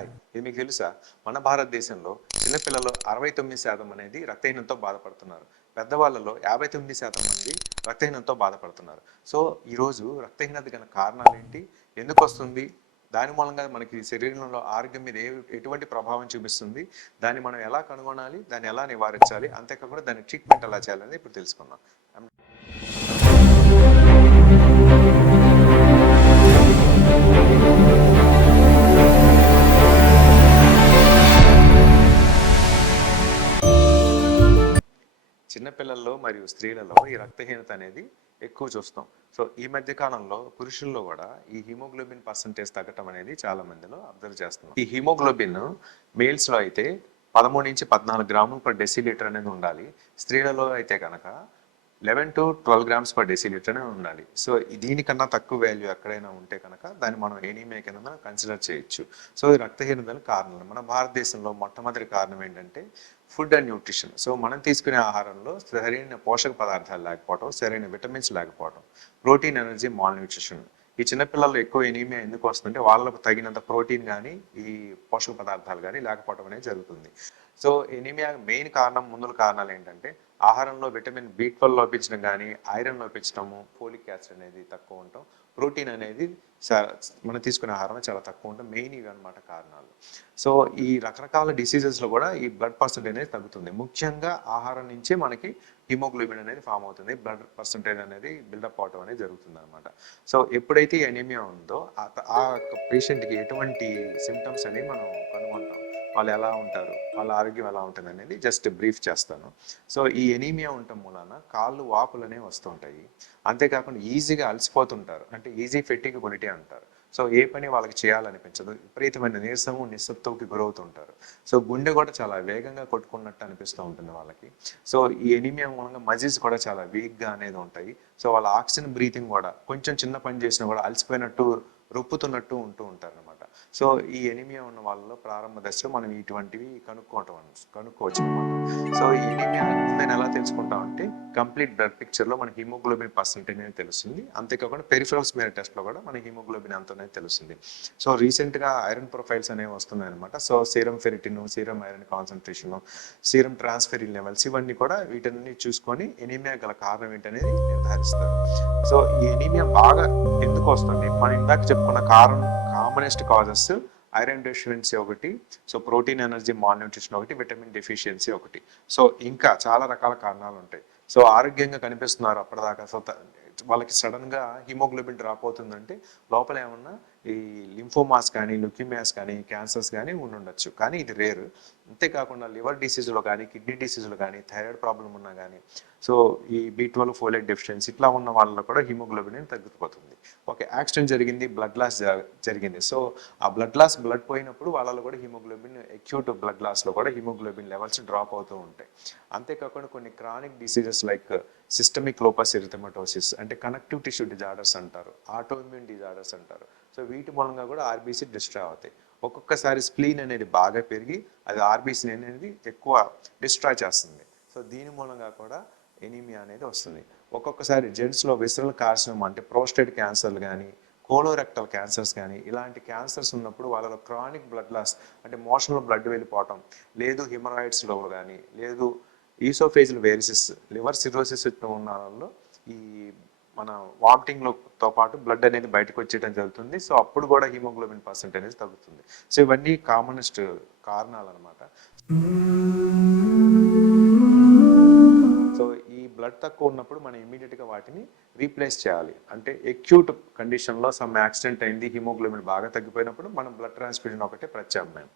Hi ఇది మీకు తెలుసా? మన భారతదేశంలో చిన్నపిల్లలు అరవై తొమ్మిది శాతం అనేది రక్తహీనంతో బాధపడుతున్నారు. పెద్దవాళ్ళలో యాభై తొమ్మిది శాతం మంది రక్తహీనంతో బాధపడుతున్నారు. సో ఈరోజు రక్తహీనత గల కారణాలు ఏంటి? ఎందుకు వస్తుంది? దాని మూలంగా మనకి శరీరంలో ఆరోగ్యం మీద ఏ ఎటువంటి ప్రభావం చూపిస్తుంది? దాన్ని మనం ఎలా కనుగొనాలి? దాన్ని ఎలా నివారించాలి? అంతేకాకుండా దాని ట్రీట్మెంట్ ఎలా చేయాలనేది ఇప్పుడు తెలుసుకుందాం. స్త్రీలలో ఈ రక్తహీనత అనేది ఎక్కువ చూస్తాం. సో ఈ మధ్య కాలంలో పురుషుల్లో కూడా ఈ హిమోగ్లోబిన్ పర్సంటేజ్ తగ్గటం అనేది చాలా మందిలో అబ్జర్వ్ చేస్తున్నాం. ఈ హిమోగ్లోబిన్ మేల్స్లో అయితే పదమూడు నుంచి పద్నాలుగు గ్రాములు పర్ డెసిలీటర్ అనేది ఉండాలి. స్త్రీలలో అయితే కనుక eleven to twelve grams per decilitre అనేది ఉండాలి. సో దీనికన్నా తక్కువ వాల్యూ ఎక్కడైనా ఉంటే కనుక దాన్ని మనం ఎనీమియా కింద కన్సిడర్ చేయొచ్చు. సో ఈ రక్తహీనతలు కారణాలు మన భారతదేశంలో మొట్టమొదటి కారణం ఏంటంటే ఫుడ్ అండ్ న్యూట్రిషన్. సో మనం తీసుకునే ఆహారంలో సరైన పోషక పదార్థాలు లేకపోవడం సరైన విటమిన్స్ లేకపోవడం ప్రోటీన్ ఎనర్జీ మాల్ న్యూట్రిషన్. ఈ చిన్నపిల్లల్లో ఎక్కువ ఎనీమియా ఎందుకు వస్తుందంటే వాళ్ళకు తగినంత ప్రోటీన్ కానీ ఈ పోషక పదార్థాలు కానీ లేకపోవడం అనేది జరుగుతుంది. సో ఎనీమియా మెయిన్ కారణం ముందుల కారణాలు ఏంటంటే ఆహారంలో విటమిన్ బి ట్వెల్వ్ లోపించడం కానీ ఐరన్ లోపించడము ఫోలిక్ యాసిడ్ అనేది తక్కువ ఉండటం ప్రోటీన్ అనేది స- మనం తీసుకునే ఆహారం చాలా తక్కువ ఉంటుంది మెయిన్ ఇవి అనమాట కారణాలు. సో ఈ రకరకాల డిసీజెస్లో కూడా ఈ బ్లడ్ పర్సెంటేజ్ అనేది తగ్గుతుంది. ముఖ్యంగా ఆహారం నుంచే మనకి హిమోగ్లోబిన్ అనేది ఫామ్ అవుతుంది. బ్లడ్ పర్సంటేజ్ అనేది బిల్డప్ అవటం అనేది జరుగుతుంది అనమాట సో ఎప్పుడైతే ఎనీమియా ఉందో ఆ యొక్క ఆ పేషెంట్కి ఎటువంటి సిమ్టమ్స్ అనేవి మనం కనుగొంటాం. వాళ్ళు ఎలా ఉంటారు వాళ్ళ ఆరోగ్యం ఎలా ఉంటుంది అనేది జస్ట్ బ్రీఫ్ చేస్తాను. సో ఈ ఎనీమియా ఉండటం మూలాన కాళ్ళు వాపులనే వస్తుంటాయి. అంతేకాకుండా ఈజీగా అలసిపోతుంటారు. అంటే ఈజీ ఫిట్టింగ్ కొనిటే అంటారు. సో ఏ పని వాళ్ళకి చేయాలనిపించదు. విపరీతమైన నీరసము నిస్సత్తుకి గురవుతుంటారు. సో గుండె కూడా చాలా వేగంగా కొట్టుకున్నట్టు అనిపిస్తూ ఉంటుంది వాళ్ళకి. సో ఈ ఎనీమియా మూలంగా మజిల్స్ కూడా చాలా వీక్గా అనేది ఉంటాయి. సో వాళ్ళ ఆక్సిజన్ బ్రీతింగ్ కూడా కొంచెం చిన్న పని చేసినా కూడా అలసిపోయినట్టు రొప్పుతున్నట్టు ఉంటూ ఉంటారు అనమాట సో ఈ ఎనిమియా ఉన్న వాళ్ళలో ప్రారంభ దశలో మనం ఇటువంటివి కనుక్కోవటం కనుక్కోవచ్చు అనమాట సో ఈ ఎనిమియా నేను ఎలా తెలుసుకుంటాం అంటే కంప్లీట్ బ్లడ్ పిక్చర్లో మన హిమోగ్లోబిన్ పర్సెంటేజ్ అనేది తెలుస్తుంది. అంతేకాకుండా పెరిఫరల్స్ మీద టెస్ట్లో కూడా మన హిమోగ్లోబిన్ ఎంత అనేది తెలుస్తుంది. సో రీసెంట్గా ఐరన్ ప్రొఫైల్స్ అనేవి వస్తున్నాయి అనమాట so serum ferritin serum iron concentration serum transferrin levels ఇవన్నీ కూడా వీటన్ని చూసుకొని ఎనీమియా గల కారణం ఏంటనేది నిర్ధారిస్తారు. సో ఈ ఎనీమియా బాగా ఎందుకు వస్తుంది? మనం ఇందాక చెప్పుకున్న కారణం కామనెస్ట్ కాజెస్ ఐరన్ డెఫిషియన్సీ ఒకటి సో ప్రోటీన్ ఎనర్జీ మాల్న్యూట్రిషన్ ఒకటి విటమిన్ డెఫిషియన్సీ ఒకటి. సో ఇంకా చాలా రకాల కారణాలు ఉంటాయి. సో ఆరోగ్యంగా కనిపిస్తున్నారు అప్పటిదాకా. సో వాళ్ళకి సడన్గా హిమోగ్లోబిన్ డ్రాప్ అవుతుందంటే లోపల ఏమన్నా ఈ లింఫోమాస్ కానీ లుక్యూమియాస్ కానీ క్యాన్సర్స్ కానీ ఉండుండొచ్చు. కానీ ఇది రేరు. అంతేకాకుండా లివర్ డిసీజ్లో కానీ కిడ్నీ డిసీజ్లో కానీ థైరాయిడ్ ప్రాబ్లం ఉన్నా కానీ సో ఈ బీ ట్వెల్వ్ ఫోలేట్ డెఫిషియన్సీ ఇట్లా ఉన్న వాళ్ళలో కూడా హిమోగ్లోబిన్ తగ్గిపోతుంది. ఓకే యాక్సిడెంట్ జరిగింది బ్లడ్ లాస్ జరిగింది. సో ఆ బ్లడ్ లాస్ బ్లడ్ పోయినప్పుడు వాళ్ళలో కూడా హిమోగ్లోబిన్ ఎక్యూట్ బ్లడ్ లాస్లో కూడా హిమోగ్లోబిన్ లెవెల్స్ డ్రాప్ అవుతూ ఉంటాయి. అంతేకాకుండా కొన్ని chronic diseases like systemic lupus erythematosus అంటే కనెక్టివ్ టిష్యూ డిజార్డర్స్ అంటారు. ఆటోఇమ్యూన్ డిజార్డర్స్ అంటారు. సో వీటి మూలంగా కూడా ఆర్బీసీ డిస్ట్రాయ్ అవుతాయి. ఒక్కొక్కసారి స్ప్లీన్ అనేది బాగా పెరిగి అది ఆర్బీసీ అనేది ఎక్కువ డిస్ట్రాయ్ చేస్తుంది. సో దీని మూలంగా కూడా ఎనీమియా అనేది వస్తుంది. ఒక్కొక్కసారి జెంట్స్లో విసరల్ కార్సినోమా అంటే ప్రోస్టేట్ క్యాన్సర్లు కానీ కోలోరెక్టల్ క్యాన్సర్స్ కానీ ఇలాంటి క్యాన్సర్స్ ఉన్నప్పుడు వాళ్ళలో క్రానిక్ బ్లడ్ లాస్ అంటే మోషన్లో బ్లడ్ వెళ్ళిపోవటం లేదు హిమరాయిడ్స్లో కానీ లేదు ఈసోఫేజిల్ వేరిసిస్ లివర్ సిరోసిస్ ఉన్న వాళ్ళలో ఈ మన వామిటింగ్లోతో పాటు బ్లడ్ అనేది బయటకు వచ్చేయడం జరుగుతుంది. సో అప్పుడు కూడా హిమోగ్లోబిన్ పర్సెంట్ అనేది తగ్గుతుంది. సో ఇవన్నీ కామనెస్ట్ కారణాలు అనమాట సో ఈ బ్లడ్ తక్కువ ఉన్నప్పుడు మనం ఇమీడియట్గా వాటిని రీప్లేస్ చేయాలి. అంటే ఎక్యూట్ కండిషన్లో సమ్ యాక్సిడెంట్ అయింది హిమోగ్లోబిన్ బాగా తగ్గిపోయినప్పుడు మనం బ్లడ్ ట్రాన్స్ఫ్యూజన్ ఒకటే ప్రత్యామ్నాయం.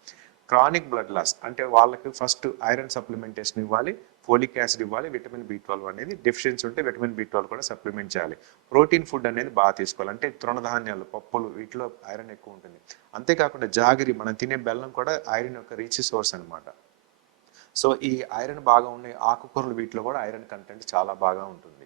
క్రానిక్ బ్లడ్ లాస్ అంటే వాళ్ళకి ఫస్ట్ ఐరన్ సప్లిమెంటేషన్ ఇవ్వాలి ఫోలిక్ యాసిడ్ ఇవ్వాలి విటమిన్ బి ట్వెల్వ్ అనేది డెఫిషియన్సీ ఉంటే విటమిన్ బి ట్వెల్వ్ కూడా సప్లిమెంట్ చేయాలి. ప్రోటీన్ ఫుడ్ అనేది బాగా తీసుకోవాలి. అంటే తృణధాన్యాలు పప్పులు వీటిలో ఐరన్ ఎక్కువ ఉంటుంది. అంతేకాకుండా జాగిరి మనం తినే బెల్లం కూడా ఐరన్ యొక్క రీచ్ సోర్స్ అనమాట సో ఈ ఐరన్ బాగా ఉండే ఆకుకూరలు వీటిలో కూడా ఐరన్ కంటెంట్ చాలా బాగా ఉంటుంది.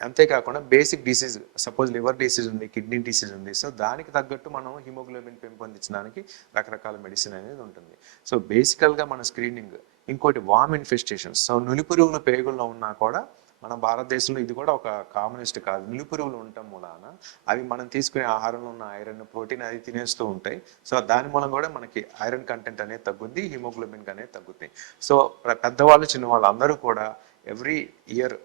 అంతేకాకుండా basic disease suppose liver disease ఉంది కిడ్నీ డిసీజ్ ఉంది సో దానికి తగ్గట్టు మనం హిమోగ్లోబిన్ పెంపొందించడానికి రకరకాల మెడిసిన్ అనేది ఉంటుంది. సో బేసికల్గా మన స్క్రీనింగ్ ఇంకోటి వామ్ ఇన్ఫెస్టేషన్స్. సో నులిపురుగుల పేగుల్లో ఉన్నా కూడా మన భారతదేశంలో ఇది కూడా ఒక కామనిస్ట్ కాదు. నులిపురుగులు ఉండటం మూలాన అవి మనం తీసుకునే ఆహారంలో ఉన్న ఐరన్ ప్రోటీన్ అది తినేస్తూ ఉంటాయి. సో దాని మూలం కూడా మనకి ఐరన్ కంటెంట్ అనేది తగ్గుద్ది హిమోగ్లోబిన్ అనేది తగ్గుతాయి సో పెద్దవాళ్ళు చిన్నవాళ్ళు అందరూ కూడా ఎవ్రీ ఇయర్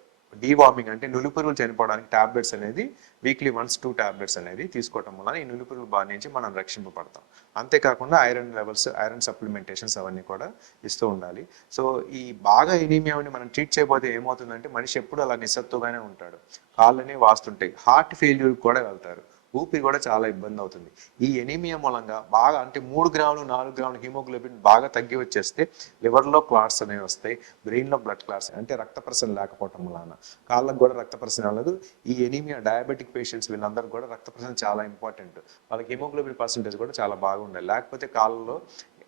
డీవార్మింగ్ అంటే నులిపురుగులు చనిపోవడానికి ట్యాబ్లెట్స్ అనేది వీక్లీ వన్స్ టూ టాబ్లెట్స్ అనేది తీసుకోవటం వలన ఈ నులిపురుగుల బాధ నుంచి మనం రక్షింపబడతాం. అంతేకాకుండా ఐరన్ లెవెల్స్ ఐరన్ సప్లిమెంటేషన్స్ అవన్నీ కూడా ఇస్తూ ఉండాలి. సో ఈ బాగా ఎనీమియాని మనం ట్రీట్ చేయబోతే ఏమవుతుందంటే మనిషి ఎప్పుడు అలా నిస్సత్తుగానే ఉంటాడు. కాళ్ళనే వాస్తుంటాయి. హార్ట్ ఫెయిల్యూర్ కూడా వెళ్తారు. ఊపిరి కూడా చాలా ఇబ్బంది అవుతుంది ఈ ఎనీమియా మూలంగా బాగా అంటే మూడు గ్రాములు నాలుగు గ్రాములు హిమోగ్లోబిన్ బాగా తగ్గి వచ్చేస్తే లివర్లో క్లాట్స్ అనేవి వస్తాయి బ్రెయిన్లో బ్లడ్ క్లాట్స్ అంటే రక్త ప్రసరణ లేకపోవటం వలన కాళ్ళకు కూడా రక్త ప్రసరణ లేదు ఈ ఎనీమియా డయాబెటిక్ పేషెంట్స్ వీళ్ళందరూ కూడా రక్త ప్రసరణ చాలా ఇంపార్టెంట్. వాళ్ళకి హీమోగ్లోబిన్ పర్సంటేజ్ కూడా చాలా బాగుండాలి. లేకపోతే కాళ్ళలో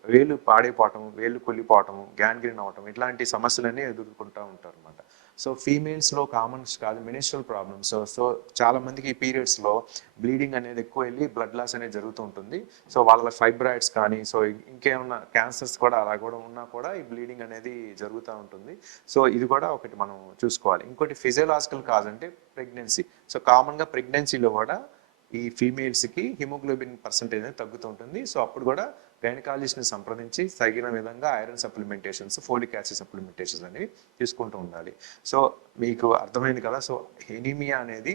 వేలు పాడైపోవటం వేలు కొల్లిపోవటం గ్యాన్గ్రీన్ అవటం ఇట్లాంటి సమస్యలన్నీ ఎదుర్కొంటూ ఉంటారు అనమాట సో ఫీమేల్స్లో కామన్స్ కాదు మినిస్ట్రల్ ప్రాబ్లమ్స్ సో సో చాలామందికి ఈ పీరియడ్స్లో బ్లీడింగ్ అనేది ఎక్కువ వెళ్ళి బ్లడ్ లాస్ అనేది జరుగుతూ ఉంటుంది. సో వాళ్ళ ఫైబ్రాయిడ్స్ కానీ సో ఇంకేమన్నా క్యాన్సర్స్ కూడా అలా కూడా ఉన్నా కూడా ఈ బ్లీడింగ్ అనేది జరుగుతూ ఉంటుంది. సో ఇది కూడా ఒకటి మనం చూసుకోవాలి. ఇంకోటి ఫిజియలాజికల్ కాజ్ అంటే ప్రెగ్నెన్సీ సో కామన్గా ప్రెగ్నెన్సీలో కూడా ఈ ఫీమేల్స్కి హిమోగ్లోబిన్ పర్సంటేజ్ అనేది తగ్గుతూ ఉంటుంది. సో అప్పుడు కూడా గైనకాలజిస్ట్ని సంప్రదించి తగిన విధంగా iron supplementations folic acid supplementations అనేవి తీసుకుంటూ ఉండాలి. సో మీకు అర్థమైంది కదా? సో ఎనీమియా అనేది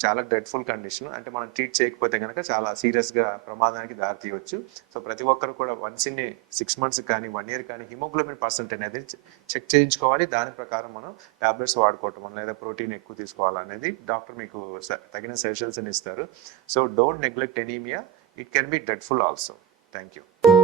చాలా డ్రెడ్ఫుల్ కండిషన్ అంటే మనం ట్రీట్ చేయకపోతే కనుక చాలా సీరియస్గా ప్రమాదానికి దారి తీయవచ్చు సో ప్రతి ఒక్కరు కూడా వన్స్ ఇన్ సిక్స్ మంత్స్ కానీ వన్ ఇయర్ కానీ హిమోగ్లోబిన్ పర్సెంట్ అనేది చెక్ చేయించుకోవాలి. దాని ప్రకారం మనం టాబ్లెట్స్ వాడుకోవటం లేదా ప్రోటీన్ ఎక్కువ తీసుకోవాలనేది డాక్టర్ మీకు తగిన సజెషన్స్ ఇస్తారు. So don't neglect anaemia it can be dreadful also Thank you.